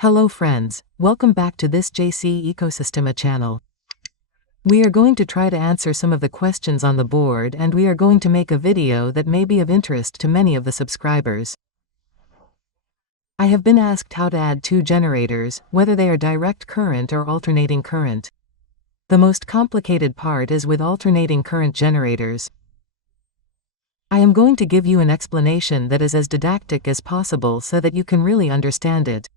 Hello friends, welcome back to this JC Ecosystema channel. We are going to try to answer some of the questions on the board, and we are going to make a video that may be of interest to many of the subscribers. I have been asked how to add two generators, whether they are direct current or alternating current. The most complicated part is with alternating current generators. I am going to give you an explanation that is as didactic as possible so that you can really understand it.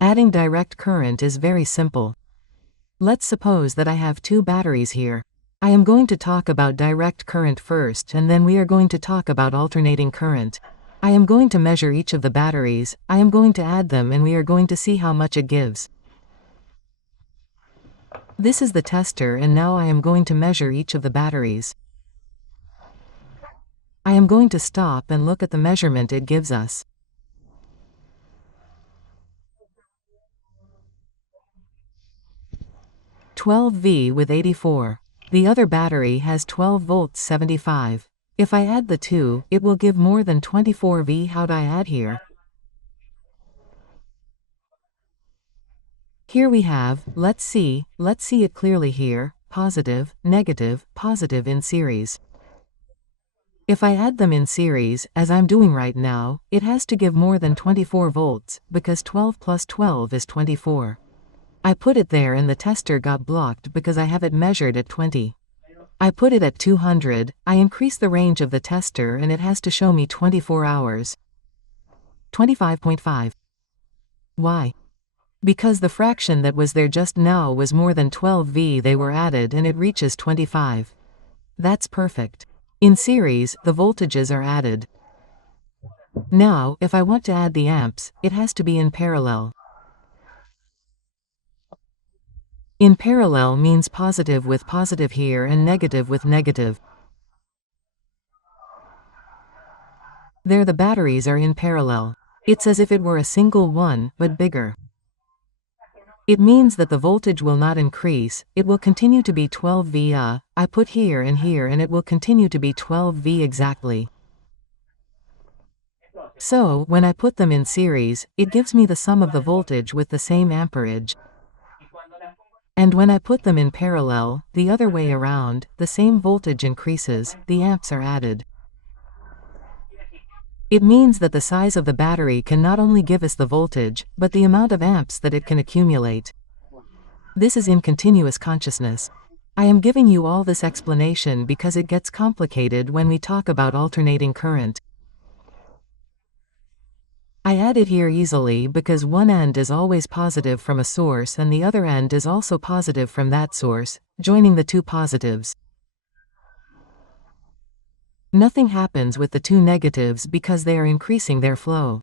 Adding direct current is very simple. Let's suppose that I have two batteries here. I am going to talk about direct current first, and then we are going to talk about alternating current. I am going to measure each of the batteries, I am going to add them, and we are going to see how much it gives. This is the tester, and now I am going to measure each of the batteries. I am going to stop and look at the measurement it gives us. V with 84. The other battery has 12 volts 75. If I add the two, it will give more than 24 V. How'd I add here? Here we have, let's see it clearly here, positive, negative, positive in series. If I add them in series, as I'm doing right now, it has to give more than 24 volts, because 12 plus 12 is 24. I put it there and the tester got blocked because I have it measured at 20. I put it at 200, I increase the range of the tester and it has to show me 24 hours. 25.5. Why? Because the fraction that was there just now was more than 12 V. They were added and it reaches 25. That's perfect. In series, the voltages are added. Now, if I want to add the amps, it has to be in parallel. In parallel means positive with positive here and negative with negative. There the batteries are in parallel. It's as if it were a single one, but bigger. It means that the voltage will not increase, it will continue to be 12 V. I put here and it will continue to be 12 V exactly. So, when I put them in series, it gives me the sum of the voltage with the same amperage. And when I put them in parallel, the other way around, the same voltage increases, the amps are added. It means that the size of the battery can not only give us the voltage, but the amount of amps that it can accumulate. This is in continuous consciousness. I am giving you all this explanation because it gets complicated when we talk about alternating current. I add it here easily because one end is always positive from a source and the other end is also positive from that source, joining the two positives. Nothing happens with the two negatives because they are increasing their flow.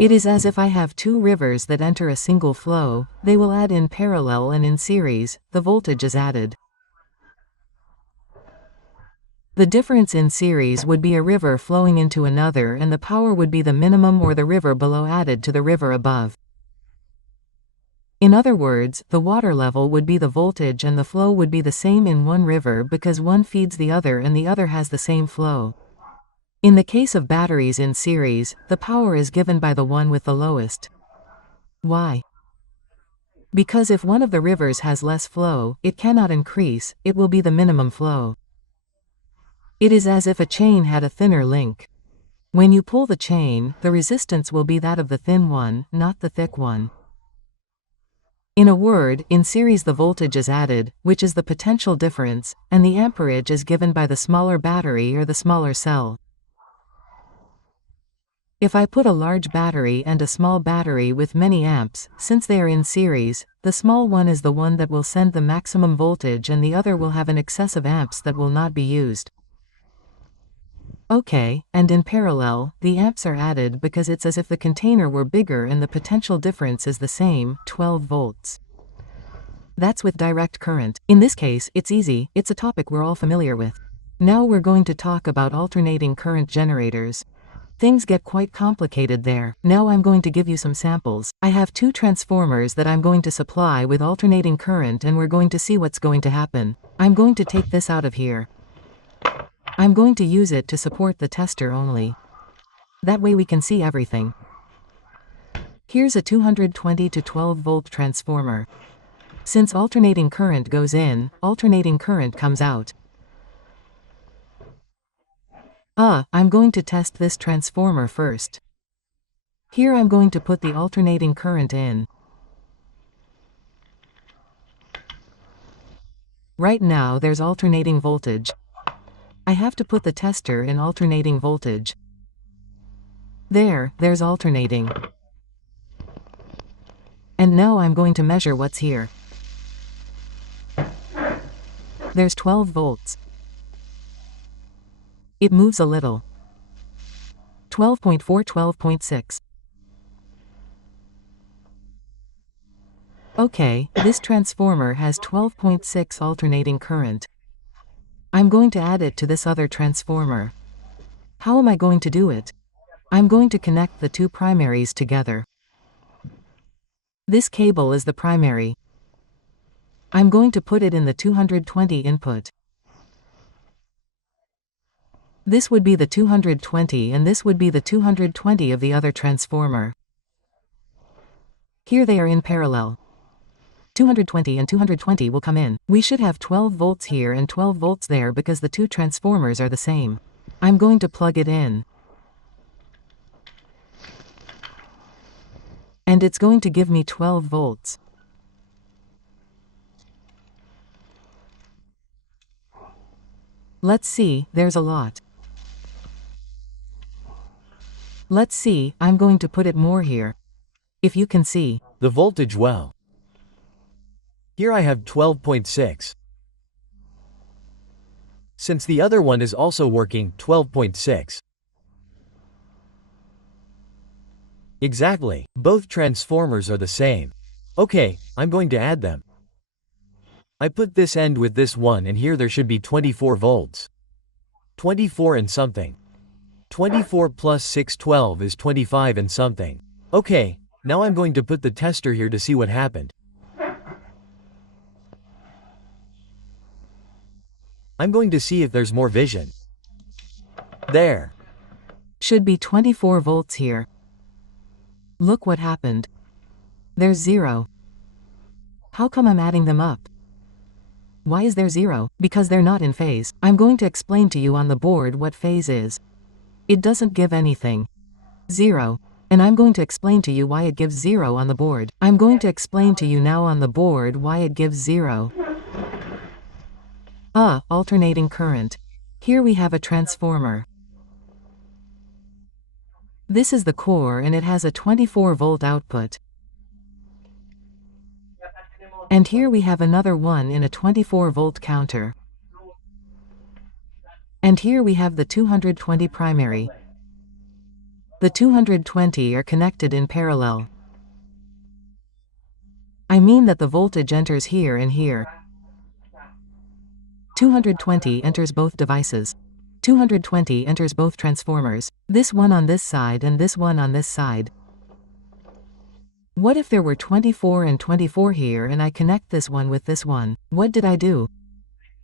It is as if I have two rivers that enter a single flow, they will add in parallel and in series, the voltage is added. The difference in series would be a river flowing into another, and the power would be the minimum or the river below added to the river above. In other words, the water level would be the voltage and the flow would be the same in one river because one feeds the other and the other has the same flow. In the case of batteries in series, the power is given by the one with the lowest. Why? Because if one of the rivers has less flow, it cannot increase, it will be the minimum flow. It is as if a chain had a thinner link. When you pull the chain, the resistance will be that of the thin one, not the thick one. In a word, in series the voltage is added, which is the potential difference, and the amperage is given by the smaller battery or the smaller cell. If I put a large battery and a small battery with many amps, since they are in series, the small one is the one that will send the maximum voltage and the other will have an excess of amps that will not be used. Okay, and in parallel, the amps are added because it's as if the container were bigger and the potential difference is the same, 12 volts. That's with direct current. In this case, it's easy, it's a topic we're all familiar with. Now we're going to talk about alternating current generators. Things get quite complicated there. Now I'm going to give you some samples. I have two transformers that I'm going to supply with alternating current and we're going to see what's going to happen. I'm going to take this out of here. I'm going to use it to support the tester only. That way we can see everything. Here's a 220 to 12 volt transformer. Since alternating current goes in, alternating current comes out. I'm going to test this transformer first. Here I'm going to put the alternating current in. Right now there's alternating voltage. I have to put the tester in alternating voltage. There's alternating. And now I'm going to measure what's here. There's 12 volts. It moves a little. 12.4, 12.6. Okay, this transformer has 12.6 alternating current. I'm going to add it to this other transformer. How am I going to do it? I'm going to connect the two primaries together. This cable is the primary. I'm going to put it in the 220 input. This would be the 220 and this would be the 220 of the other transformer. Here they are in parallel. 220 and 220 will come in. We should have 12 volts here and 12 volts there because the two transformers are the same. I'm going to plug it in. And it's going to give me 12 volts. Let's see, there's a lot. Let's see, I'm going to put it more here. If you can see the voltage well. Here I have 12.6. Since the other one is also working, 12.6. Exactly, both transformers are the same. Okay, I'm going to add them. I put this end with this one and here there should be 24 volts. 24 and something. 24 plus 6, 12 is 25 and something. Okay, now I'm going to put the tester here to see what happened. I'm going to see if there's more vision. There. Should be 24 volts here. Look what happened. There's 0. How come I'm adding them up? Why is there 0? Because they're not in phase. I'm going to explain to you on the board what phase is. It doesn't give anything. 0. And I'm going to explain to you why it gives 0 on the board. I'm going to explain to you now on the board why it gives 0. Alternating current. Here we have a transformer. This is the core and it has a 24 volt output. And here we have another one in a 24 volt counter. And here we have the 220 primary. The 220 are connected in parallel. I mean that the voltage enters here and here. 220 enters both devices. 220 enters both transformers. This one on this side and this one on this side. What if there were 24 and 24 here and I connect this one with this one? What did I do?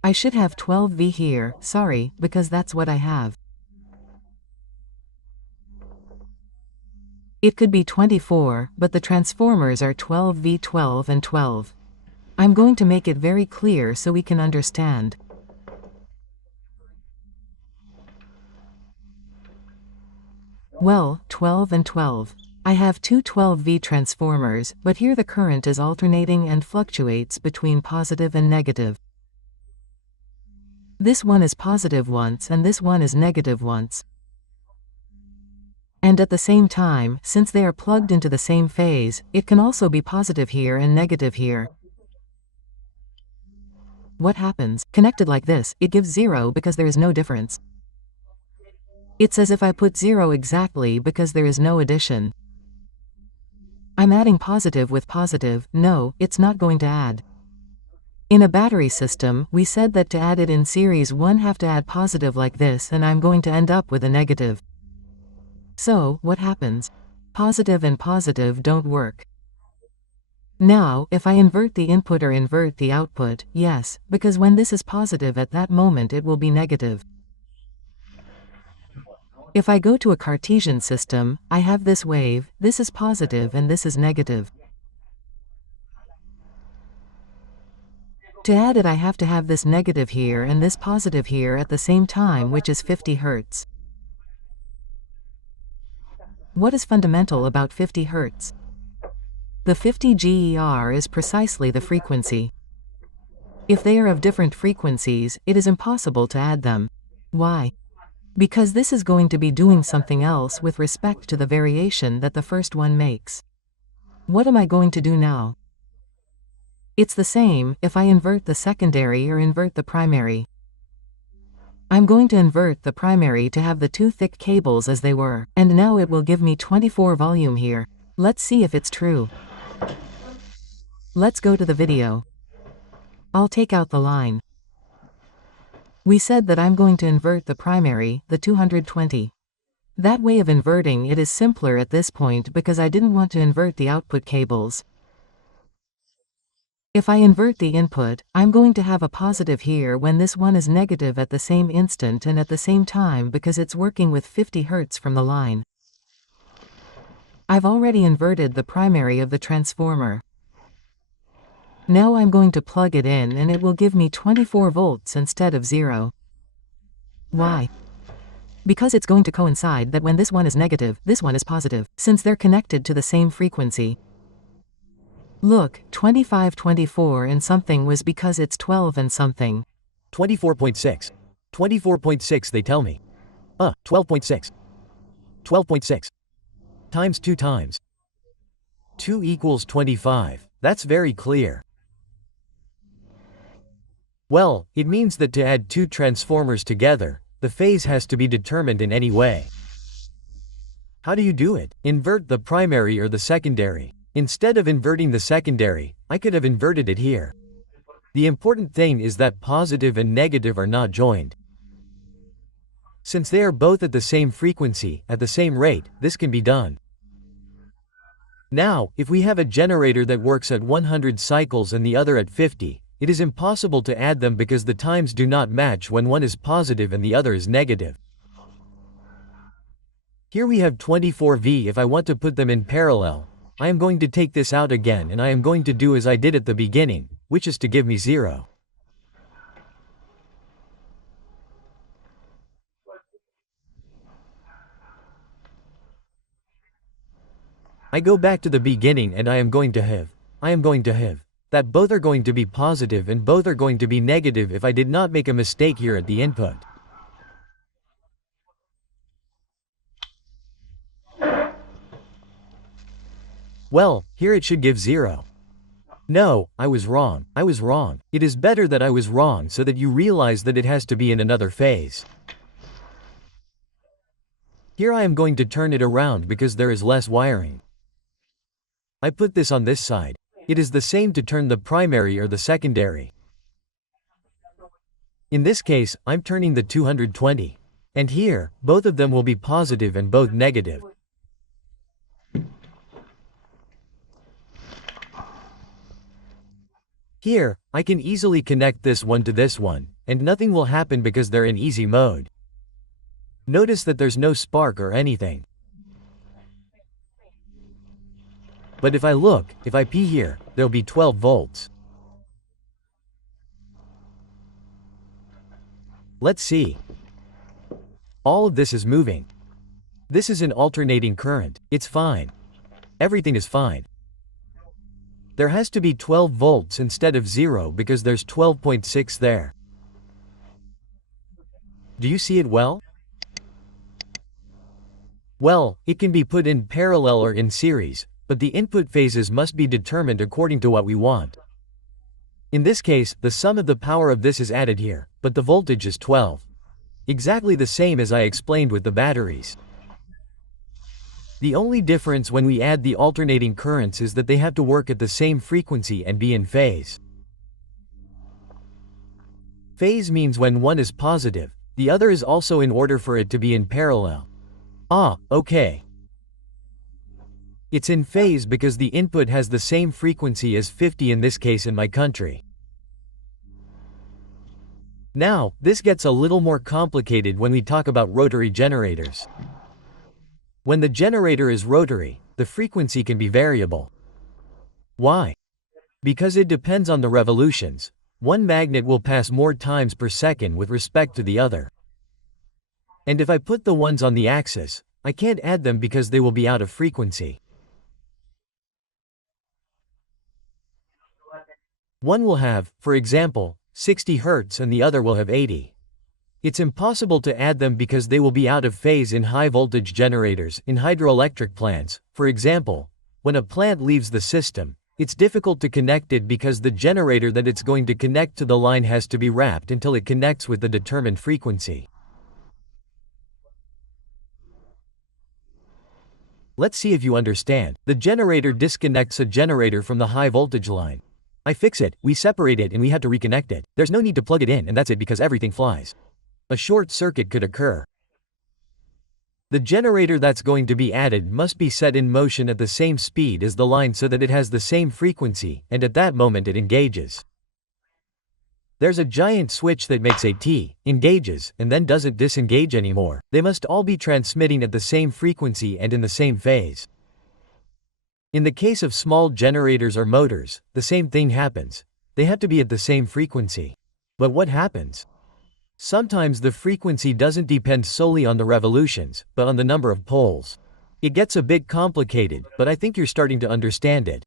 I should have 12V here, sorry, because that's what I have. It could be 24, but the transformers are 12V, 12 and 12. I'm going to make it very clear so we can understand. Well, 12 and 12. I have two 12V transformers, but here the current is alternating and fluctuates between positive and negative. This one is positive once and this one is negative once. And at the same time, since they are plugged into the same phase, it can also be positive here and negative here. What happens? Connected like this, it gives 0 because there is no difference. It's as if I put 0 exactly because there is no addition. I'm adding positive with positive. No, it's not going to add. In a battery system, we said that to add it in series one have to add positive like this and I'm going to end up with a negative. So, what happens? Positive and positive don't work. Now, if I invert the input or invert the output, yes, because when this is positive at that moment it will be negative. If I go to a Cartesian system, I have this wave, this is positive and this is negative. To add it, I have to have this negative here and this positive here at the same time, which is 50 Hz. What is fundamental about 50 Hz? The 50 GER is precisely the frequency. If they are of different frequencies, it is impossible to add them. Why? Because this is going to be doing something else with respect to the variation that the first one makes. What am I going to do now? It's the same if I invert the secondary or invert the primary. I'm going to invert the primary to have the two thick cables as they were, and now it will give me 24 volume here. Let's see if it's true. Let's go to the video. I'll take out the line. We said that I'm going to invert the primary, the 220. That way of inverting it is simpler at this point because I didn't want to invert the output cables. If I invert the input, I'm going to have a positive here when this one is negative at the same instant and at the same time because it's working with 50 Hz from the line. I've already inverted the primary of the transformer. Now I'm going to plug it in and it will give me 24 volts instead of 0. Why? Because it's going to coincide that when this one is negative, this one is positive, since they're connected to the same frequency. Look, 2524 and something was because it's 12 and something. 24.6. 24.6 they tell me. 12.6. 12.6. Times 2 times 2 equals 25. That's very clear. Well, it means that to add two transformers together, the phase has to be determined in any way. How do you do it? Invert the primary or the secondary. Instead of inverting the secondary, I could have inverted it here. The important thing is that positive and negative are not joined. Since they are both at the same frequency, at the same rate, this can be done. Now, if we have a generator that works at 100 cycles and the other at 50, it is impossible to add them because the times do not match when one is positive and the other is negative. Here we have 24V. If I want to put them in parallel, I am going to take this out again and I am going to do as I did at the beginning, which is to give me 0. I go back to the beginning and I am going to have that both are going to be positive and both are going to be negative if I did not make a mistake here at the input. Well, here it should give 0. No, I was wrong. It is better that I was wrong so that you realize that it has to be in another phase. Here I am going to turn it around because there is less wiring. I put this on this side. It is the same to turn the primary or the secondary. In this case, I'm turning the 220. And here, both of them will be positive and both negative. Here, I can easily connect this one to this one, and nothing will happen because they're in easy mode. Notice that there's no spark or anything. But if I P here, there'll be 12 volts. Let's see. All of this is moving. This is an alternating current. It's fine. Everything is fine. There has to be 12 volts instead of 0 because there's 12.6 there. Do you see it well? Well, it can be put in parallel or in series, but the input phases must be determined according to what we want. In this case, the sum of the power of this is added here, but the voltage is 12. Exactly the same as I explained with the batteries. The only difference when we add the alternating currents is that they have to work at the same frequency and be in phase. Phase means when one is positive, the other is also in order for it to be in parallel. Okay. It's in phase because the input has the same frequency as 50 in this case in my country. Now, this gets a little more complicated when we talk about rotary generators. When the generator is rotary, the frequency can be variable. Why? Because it depends on the revolutions. One magnet will pass more times per second with respect to the other. And if I put the ones on the axis, I can't add them because they will be out of frequency. One will have, for example, 60 Hz and the other will have 80. It's impossible to add them because they will be out of phase in high voltage generators. In hydroelectric plants, for example, when a plant leaves the system, it's difficult to connect it because the generator that it's going to connect to the line has to be wrapped until it connects with the determined frequency. Let's see if you understand. The generator disconnects a generator from the high voltage line. I fix it, we separate it and we have to reconnect it. There's no need to plug it in and that's it because everything flies. A short circuit could occur. The generator that's going to be added must be set in motion at the same speed as the line so that it has the same frequency, and at that moment it engages. There's a giant switch that makes a T, engages, and then doesn't disengage anymore. They must all be transmitting at the same frequency and in the same phase. In the case of small generators or motors, the same thing happens. They have to be at the same frequency. But what happens? Sometimes the frequency doesn't depend solely on the revolutions, but on the number of poles. It gets a bit complicated, but I think you're starting to understand it.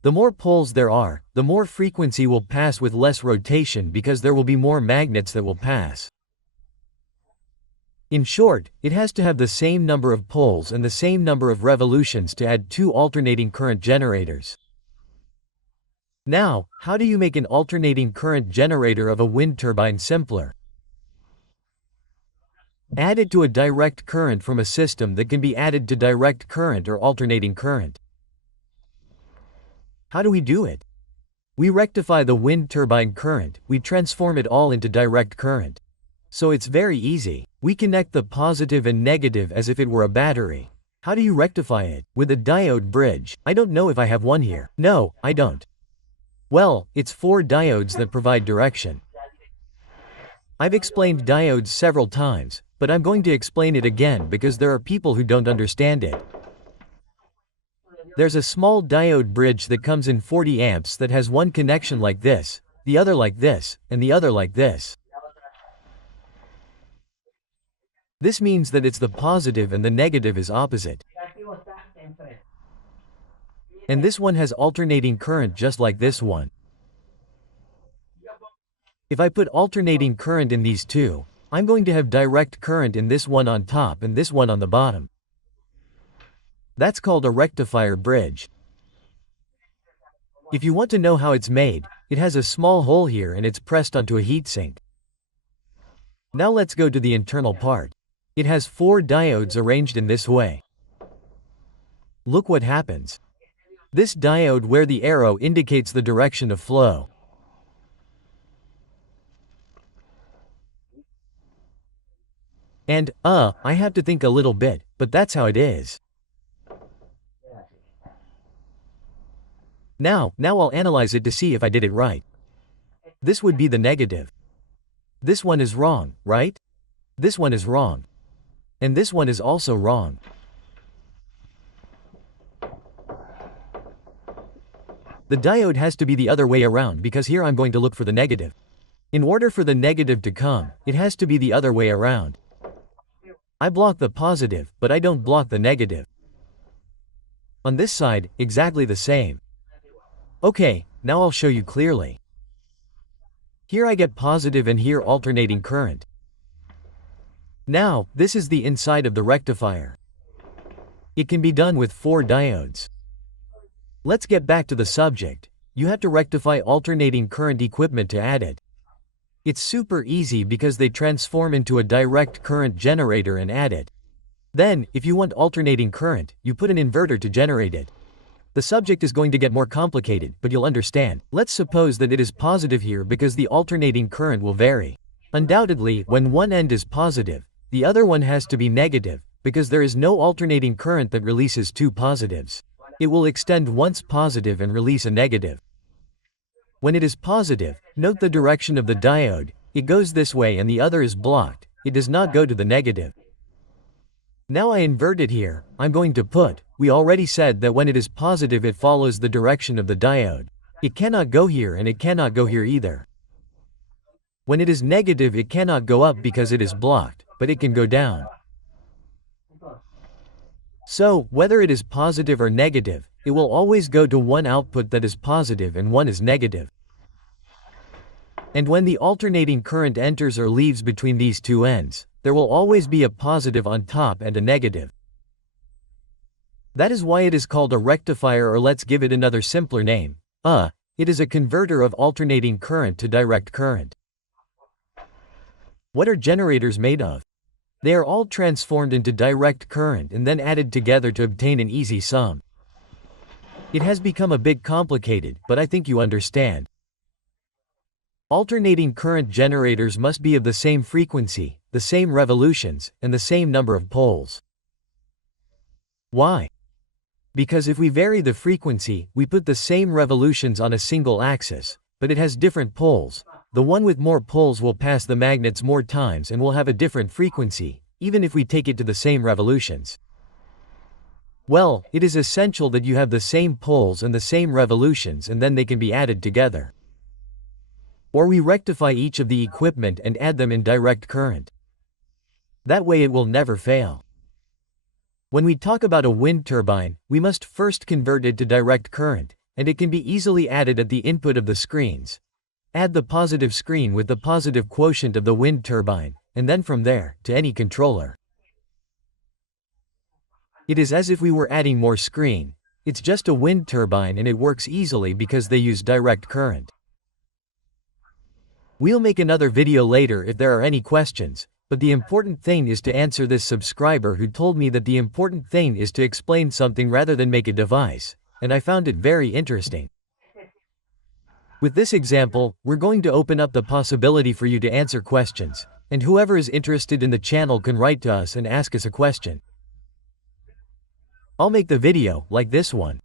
The more poles there are, the more frequency will pass with less rotation because there will be more magnets that will pass. In short, it has to have the same number of poles and the same number of revolutions to add two alternating current generators. Now, how do you make an alternating current generator of a wind turbine simpler? Add it to a direct current from a system that can be added to direct current or alternating current. How do we do it? We rectify the wind turbine current, we transform it all into direct current. So it's very easy. We connect the positive and negative as if it were a battery. How do you rectify it? With a diode bridge. I don't know if I have one here. No, I don't. Well, it's 4 diodes that provide direction. I've explained diodes several times, but I'm going to explain it again because there are people who don't understand it. There's a small diode bridge that comes in 40 amps that has one connection like this, the other like this, and the other like this. This means that it's the positive and the negative is opposite. And this one has alternating current just like this one. If I put alternating current in these two, I'm going to have direct current in this one on top and this one on the bottom. That's called a rectifier bridge. If you want to know how it's made, it has a small hole here and it's pressed onto a heatsink. Now let's go to the internal part. It has 4 diodes arranged in this way. Look what happens. This diode where the arrow indicates the direction of flow. And, I have to think a little bit, but that's how it is. Now I'll analyze it to see if I did it right. This would be the negative. This one is wrong, right? This one is wrong. And this one is also wrong. The diode has to be the other way around because here I'm going to look for the negative. In order for the negative to come, it has to be the other way around. I block the positive, but I don't block the negative. On this side, exactly the same. Okay, now I'll show you clearly. Here I get positive and here alternating current. Now, this is the inside of the rectifier. It can be done with 4 diodes. Let's get back to the subject. You have to rectify alternating current equipment to add it. It's super easy because they transform into a direct current generator and add it. Then, if you want alternating current, you put an inverter to generate it. The subject is going to get more complicated, but you'll understand. Let's suppose that it is positive here because the alternating current will vary. Undoubtedly, when one end is positive, the other one has to be negative, because there is no alternating current that releases 2 positives. It will extend once positive and release a negative. When it is positive, note the direction of the diode, it goes this way and the other is blocked, it does not go to the negative. Now I invert it here, I'm going to put, we already said that when it is positive it follows the direction of the diode. It cannot go here and it cannot go here either. When it is negative it cannot go up because it is blocked, but it can go down. So, whether it is positive or negative, it will always go to one output that is positive and one is negative. And when the alternating current enters or leaves between these two ends, there will always be a positive on top and a negative. That is why it is called a rectifier, or let's give it another simpler name. It is a converter of alternating current to direct current. What are generators made of? They are all transformed into direct current and then added together to obtain an easy sum. It has become a bit complicated, but I think you understand. Alternating current generators must be of the same frequency, the same revolutions, and the same number of poles. Why? Because if we vary the frequency, we put the same revolutions on a single axis, but it has different poles. The one with more poles will pass the magnets more times and will have a different frequency, even if we take it to the same revolutions. Well, it is essential that you have the same poles and the same revolutions, and then they can be added together. Or we rectify each of the equipment and add them in direct current. That way it will never fail. When we talk about a wind turbine, we must first convert it to direct current, and it can be easily added at the input of the screens. Add the positive screen with the positive quotient of the wind turbine, and then from there, to any controller. It is as if we were adding more screen. It's just a wind turbine and it works easily because they use direct current. We'll make another video later if there are any questions, but the important thing is to answer this subscriber who told me that the important thing is to explain something rather than make a device, and I found it very interesting. With this example, we're going to open up the possibility for you to answer questions, and whoever is interested in the channel can write to us and ask us a question. I'll make the video, like this one.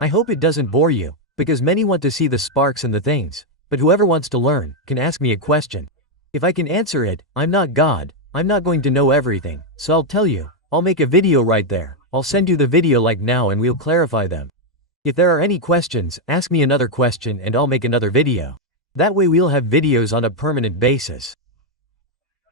I hope it doesn't bore you, because many want to see the sparks and the things, but whoever wants to learn, can ask me a question. If I can answer it, I'm not God, I'm not going to know everything, so I'll tell you, I'll make a video right there, I'll send you the video like now and we'll clarify them. If there are any questions, ask me another question and I'll make another video. That way we'll have videos on a permanent basis.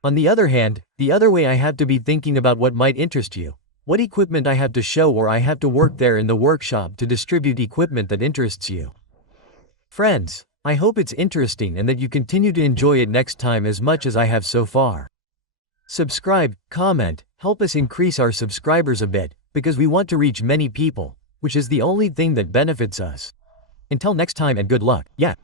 On the other hand, the other way I have to be thinking about what might interest you, what equipment I have to show, or I have to work there in the workshop to distribute equipment that interests you. Friends, I hope it's interesting and that you continue to enjoy it next time as much as I have so far. Subscribe, comment, help us increase our subscribers a bit, because we want to reach many people, which is the only thing that benefits us. Until next time and good luck. Yeah.